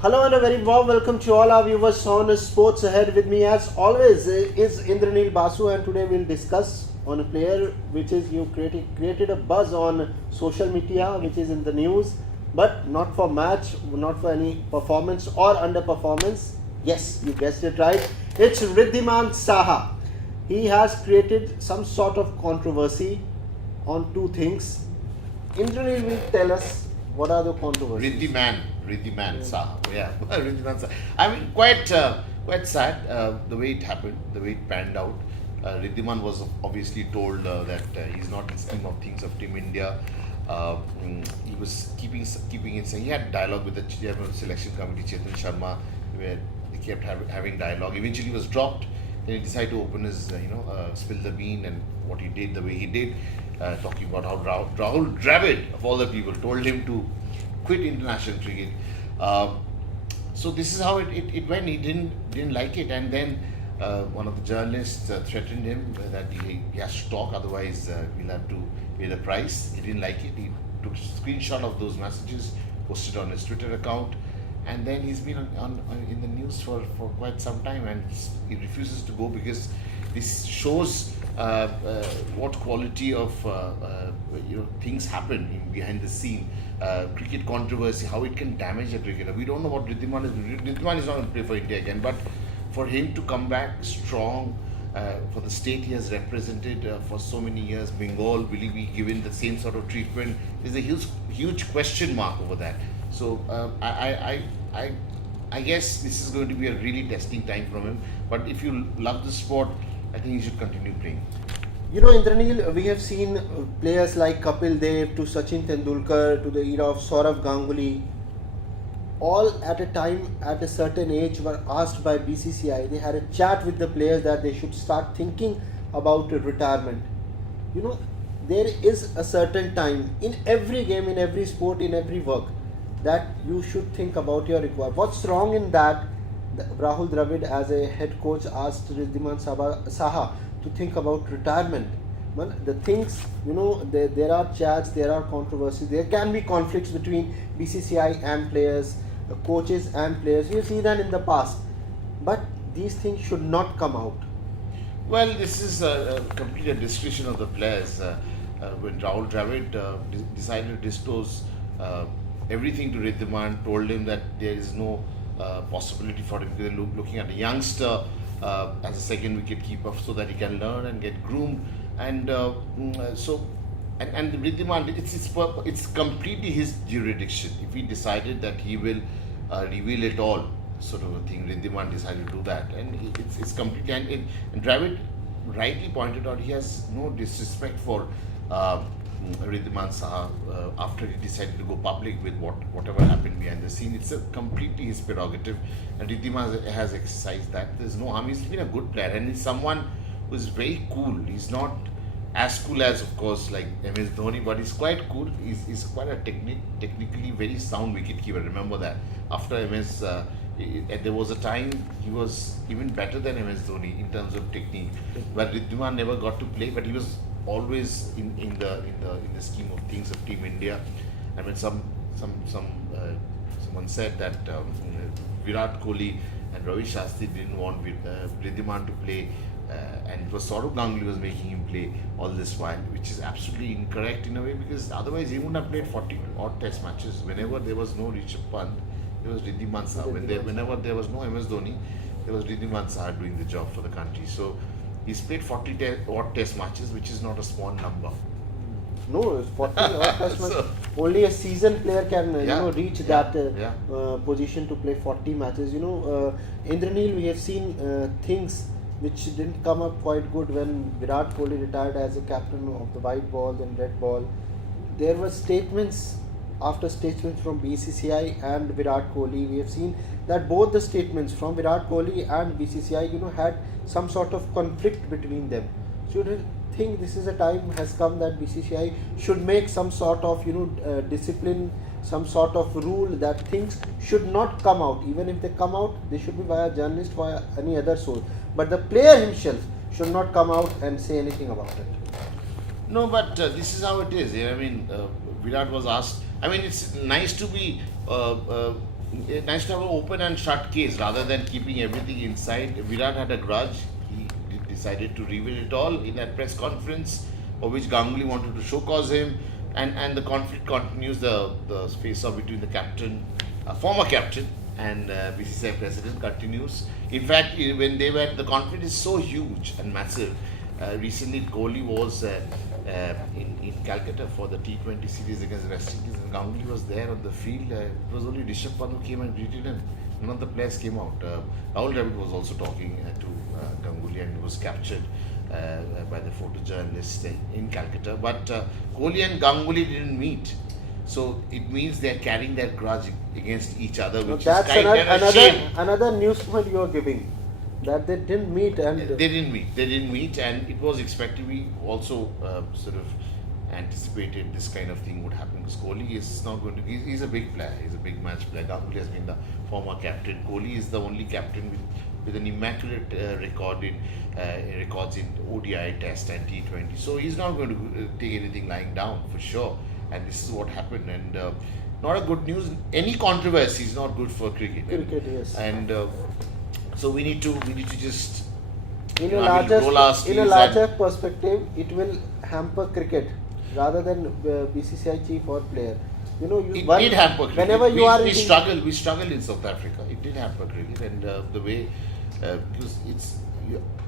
Hello and a very warm welcome to all our viewers on Sports Ahead. With me as always is Indranil Basu, and today we'll discuss on a player which is created a buzz on social media, which is in the news, but not for match, not for any performance or underperformance. Yes, you guessed it right. It's Wriddhiman Saha. He has created some sort of controversy on two things. Indranil will tell us what are the controversies. Wriddhiman Saha. Yeah, Wriddhiman Saha. I mean, quite sad the way it happened, the way it panned out. Wriddhiman was obviously told that he's not in the scheme of things of Team India. He was keeping it. He had dialogue with the chairman of the selection committee, Chetan Sharma, where they kept having dialogue. Eventually, he was dropped. Then he decided to open his, spill the bean and what he did, the way he did, talking about how Rahul Dravid, of all the people, told him to quit international cricket. So this is how it went. He didn't like it, and then one of the journalists threatened him that he has to talk, otherwise he'll have to pay the price. He didn't like it. He took a screenshot of those messages, posted on his Twitter account, and then he's been in the news for quite some time, and he refuses to go because this shows what quality of things happen behind the scene. Cricket controversy, how it can damage a cricketer. We don't know what Wriddhiman is. Wriddhiman is not going to play for India again, but for him to come back strong for the state he has represented for so many years, Bengal, will he be given the same sort of treatment? There's a huge question mark over that. So I guess this is going to be a really testing time from him. But if you love the sport, I think he should continue playing. You know, Indranil, we have seen players like Kapil Dev to Sachin Tendulkar to the era of Sourav Ganguly, all at a time at a certain age were asked by BCCI. They had a chat with the players that they should start thinking about retirement. You know, there is a certain time in every game, in every sport, in every work that you should think about your requirement. What's wrong in that? Rahul Dravid, as a head coach, asked Wriddhiman Saha to think about retirement. Well, the things, there are chats, there are controversies, there can be conflicts between BCCI and players, coaches and players. You see that in the past. But these things should not come out. Well, this is a complete discretion of the players. When Rahul Dravid decided to disclose everything to Wriddhiman, told him that there is no possibility for him because they're looking at a youngster as a second wicket keeper so that he can learn and get groomed, and and Wriddhiman, it's completely his jurisdiction. If he decided that he will reveal it all, sort of a thing, Wriddhiman decided to do that, and it's completely, and Dravid rightly pointed out he has no disrespect for Wriddhiman Saha after he decided to go public with whatever happened behind the scene. It's completely his prerogative, and Wriddhiman has exercised that. There's no harm. He's been a good player, and he's someone who's very cool. He's not as cool as, of course, like MS Dhoni, but he's quite cool. He's quite a technically very sound wicket-keeper. Remember that. After MS, there was a time he was even better than MS Dhoni in terms of technique, but Wriddhiman never got to play, but he was always in the scheme of things of Team India. I mean, someone said that Virat Kohli and Ravi Shastri didn't want Wriddhiman to play, and it was Sourav Ganguly was making him play all this while, which is absolutely incorrect in a way, because otherwise he wouldn't have played 40 odd test matches. Whenever there was no Rishabh Pant, there was Wriddhiman Saha. Whenever there was no MS Dhoni, there was Wriddhiman Saha doing the job for the country. So he's played 40 odd test matches, which is not a small number. No, it's 40 odd test matches. Only a seasoned player can reach that position to play 40 matches. Indranil, we have seen things which didn't come up quite good when Virat Kohli retired as a captain of the white ball and red ball. There were statements after statements from BCCI and Virat Kohli. We have seen that both the statements from Virat Kohli and BCCI, had some sort of conflict between them. So I think this is a time has come that BCCI should make some sort of discipline, some sort of rule that things should not come out. Even if they come out, they should be via journalist, via any other source. But the player himself should not come out and say anything about it. No, but this is how it is. I mean, Virat was asked. I mean, it's nice to be nice to have an open and shut case rather than keeping everything inside. Virat had a grudge. He decided to reveal it all in that press conference, for which Ganguly wanted to show cause him, and the conflict continues. The face-off between the captain, former captain, and BCCI president continues. In fact, when they were, the conflict is so huge and massive. Recently, Kohli was in Calcutta for the T20 series against West Indies, and Ganguly was there on the field. It was only Rishabh Pant who came and greeted him. None of the players came out. Rahul Dravid was also talking to Ganguly, and he was captured by the photojournalist in Calcutta. But Kohli and Ganguly didn't meet. So it means they are carrying that grudge against each other, which that's is kind of a shame. Another news point you are giving, that they didn't meet, and they didn't meet, and it was expected. We also sort of anticipated this kind of thing would happen, because Kohli is not going to. He's a big player. He's a big match player. Ganguly has been the former captain. Kohli is the only captain with an immaculate records in ODI, Test, and T20. So he's not going to take anything lying down for sure. And this is what happened, and not a good news. Any controversy is not good for cricket. Cricket, yes. And so we need to just in a larger perspective, it will hamper cricket rather than BCCI chief or player. You know, it did hamper cricket. Whenever we struggled in South Africa. It did hamper cricket, and the way because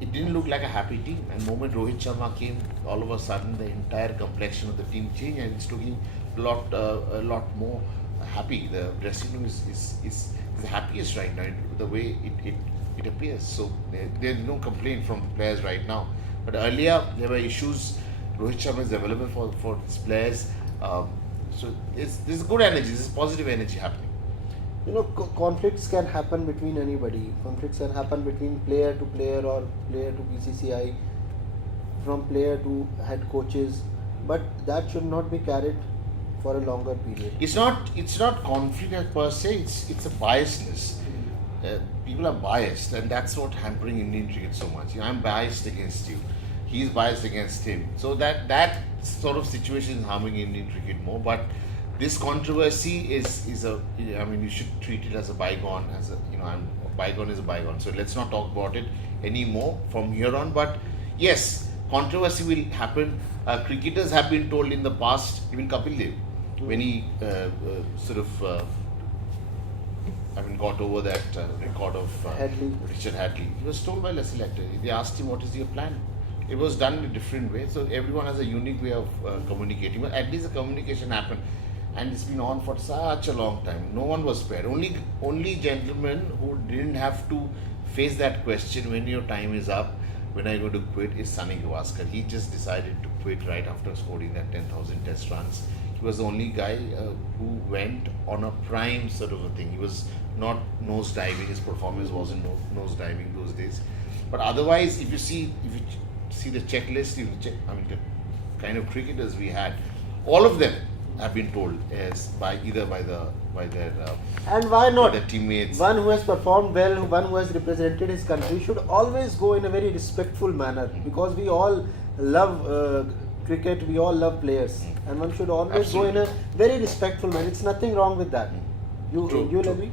it didn't look like a happy team. And the moment Rohit Sharma came, all of a sudden the entire complexion of the team changed, and it's looking a lot more happy. The dressing room is the happiest right now, the way it appears. So there's no complaint from the players right now. But earlier there were issues. Rohit Sharma is available for his players. So there's good energy, there's positive energy happening. You know, conflicts can happen between anybody. Conflicts can happen between player to player, or player to BCCI, from player to head coaches. But that should not be carried for a longer period. It's not conflict per se. It's a biasness. People are biased, and that's what hampering Indian cricket so much. You know, I'm biased against you. He's biased against him. So that sort of situation is harming Indian cricket more. But this controversy is a. I mean, you should treat it as a bygone. Bygone is a bygone. So let's not talk about it anymore from here on. But yes, controversy will happen. Cricketers have been told in the past, even Kapil Dev, when he got over that record of Richard Hadley, he was told by a selector. They asked him, "What is your plan?" It was done in a different way. So everyone has a unique way of communicating. But at least the communication happened. And it's been on for such a long time. No one was spared. Only gentlemen who didn't have to face that question, when your time is up, when are you going to quit, is Sunny Gavaskar. He just decided to quit right after scoring that 10,000 test runs. He was the only guy who went on a prime sort of a thing. He was not nose diving. His performance wasn't nose diving those days. But otherwise, if you see the checklist, the kind of cricketers we had, all of them have been told by their and why not their teammates. One who has performed well, one who has represented his country, should always go in a very respectful manner, because we all love cricket, we all love players, and one should always go in a very respectful manner. It's nothing wrong with that. You agree?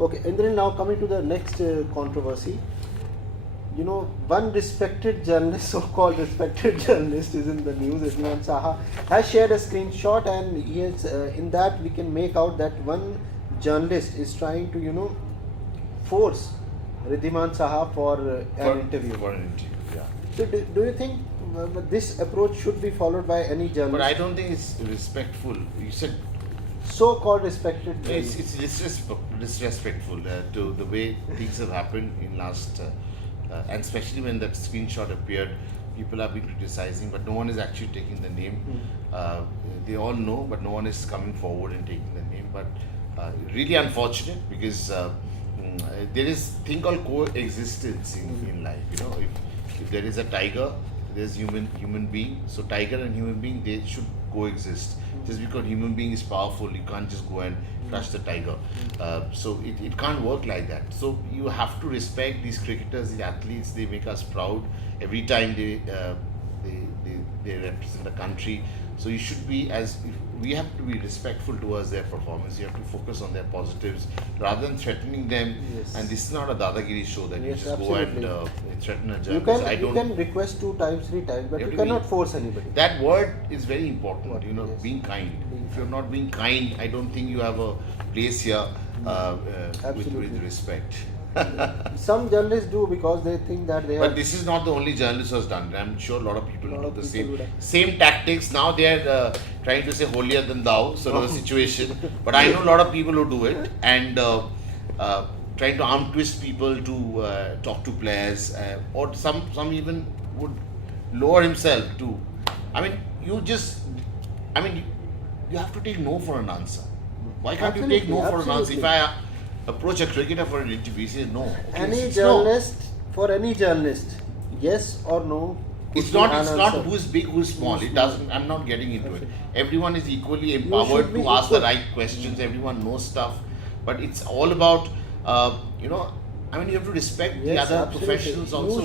Okay, Indranil, now coming to the next controversy. You know, one respected journalist, so-called respected journalist, is in the news. Wriddhiman Saha has shared a screenshot, and he has, in that we can make out that one journalist is trying to, force Wriddhiman Saha for an interview. Yeah. So do you think this approach should be followed by any journalist? But I don't think it's respectful. You said so-called respected journalist. It's disrespectful to the way things have happened in last. And especially when that screenshot appeared, people have been criticizing, but no one is actually taking the name. They all know, but no one is coming forward and taking the name. But really unfortunate, because there is a thing called coexistence in life. You know, if there is a tiger, there's human being. So tiger and human being, they should coexist. Just because human being is powerful, you can't just go and crush the tiger. So it can't work like that. So you have to respect these cricketers, these athletes. They make us proud every time they represent the country. So you should be, as we have to be respectful towards their performance. You have to focus on their positives rather than threatening them. Yes. And this is not a dadagiri show that Yes, you just absolutely. go and threaten a You journalist. can, you can request 2 times, 3 times, but You you have to cannot be- force anybody. That word is very important. What? You know, Yes. being kind. Being If you're not being kind, I don't think you have a place here with Absolutely. respect. Some journalists do because they think that they But have. this is not the only journalist who has done it. I'm sure a lot of people Lot do of the people would same have. tactics. Now they are trying to say holier than thou sort of a situation. But I know a lot of people who do it and trying to arm twist people to talk to players, or some even would lower himself to. I mean, you have to take no for an answer. Why can't you take no for an answer? If I approach a cricketer for an interview, he says no. Okay, Any it's journalist, for any journalist, yes or no. could It's be not. an It's not answer. who's big, who's small. Who's It small. doesn't. I'm not getting into it. Absolutely. Everyone is equally should empowered be to ask the equal. right questions. Everyone knows stuff, but it's all about I mean, you have to respect the Yes, other absolutely. professionals also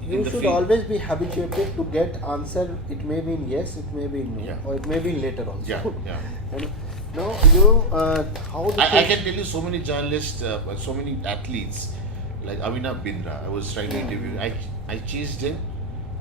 You in the should field. always be habituated to get answer. It may be in yes, it may be in no, Yeah. or it may be in later also. Yeah, yeah. And no, how the I thing- can tell you so many journalists, so many athletes, like Avinav Bindra. I was trying to interview. I chased him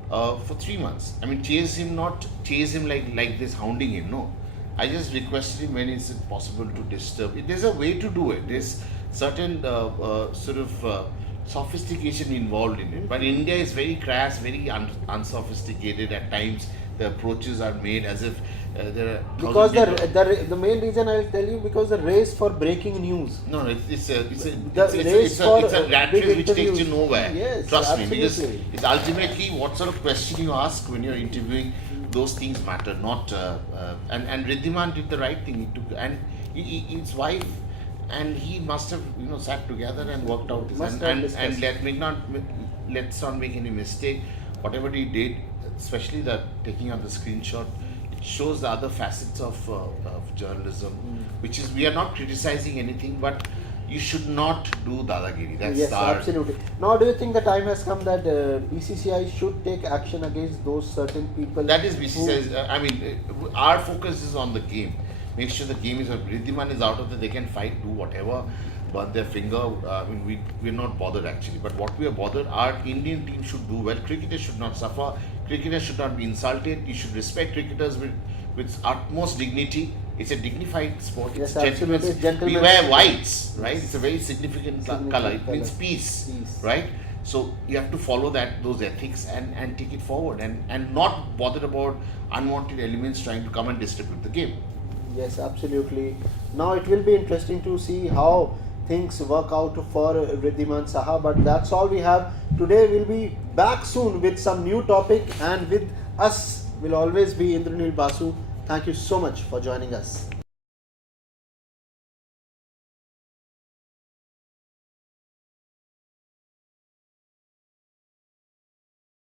for 3 months. I mean, chase him like this, hounding him. No, I just requested him when is it possible to disturb. There's a way to do it. There's certain sort of sophistication involved in it. But India is very crass, very unsophisticated at times. The approaches are made as if there are because thousand people- the main reason I'll tell you, because the race for breaking news. No, it's a race for rat big race which takes interviews. you nowhere. Yes, Trust me, because absolutely. it's ultimately what sort of question you ask when you're interviewing. Those things matter, not. And Wriddhiman did the right thing. He took his wife, and he must have sat together and worked out this. Must And, have and, discussed. let's not make any mistake. Whatever he did, especially the taking out the screenshot, it shows the other facets of journalism, which is we are not criticizing anything, but you should not do dadagiri. That's Yes, our. absolutely. Now, do you think the time has come that BCCI should take action against those certain people? That is who- BCCI's. Our focus is on the game. Make sure the game is. Wriddhiman is out of it. They can fight, do whatever, burn their finger. We're not bothered actually. But what we are bothered, our Indian team should do well. Cricketers should not suffer. Cricketers should not be insulted. You should respect cricketers with utmost dignity. It's a dignified sport. Yes, It's absolutely. It's gentlemen's. We gentlemen's wear sport. whites, right? It's a very significant color. It colour. means peace, Peace. right? So you have to follow those ethics and take it forward and not bothered about unwanted elements trying to come and distribute the game. Yes, absolutely. Now it will be interesting to see how things work out for Wriddhiman Saha, but that's all we have today. We'll be back soon with some new topic, and with us will always be Indranil Basu. Thank you so much for joining us.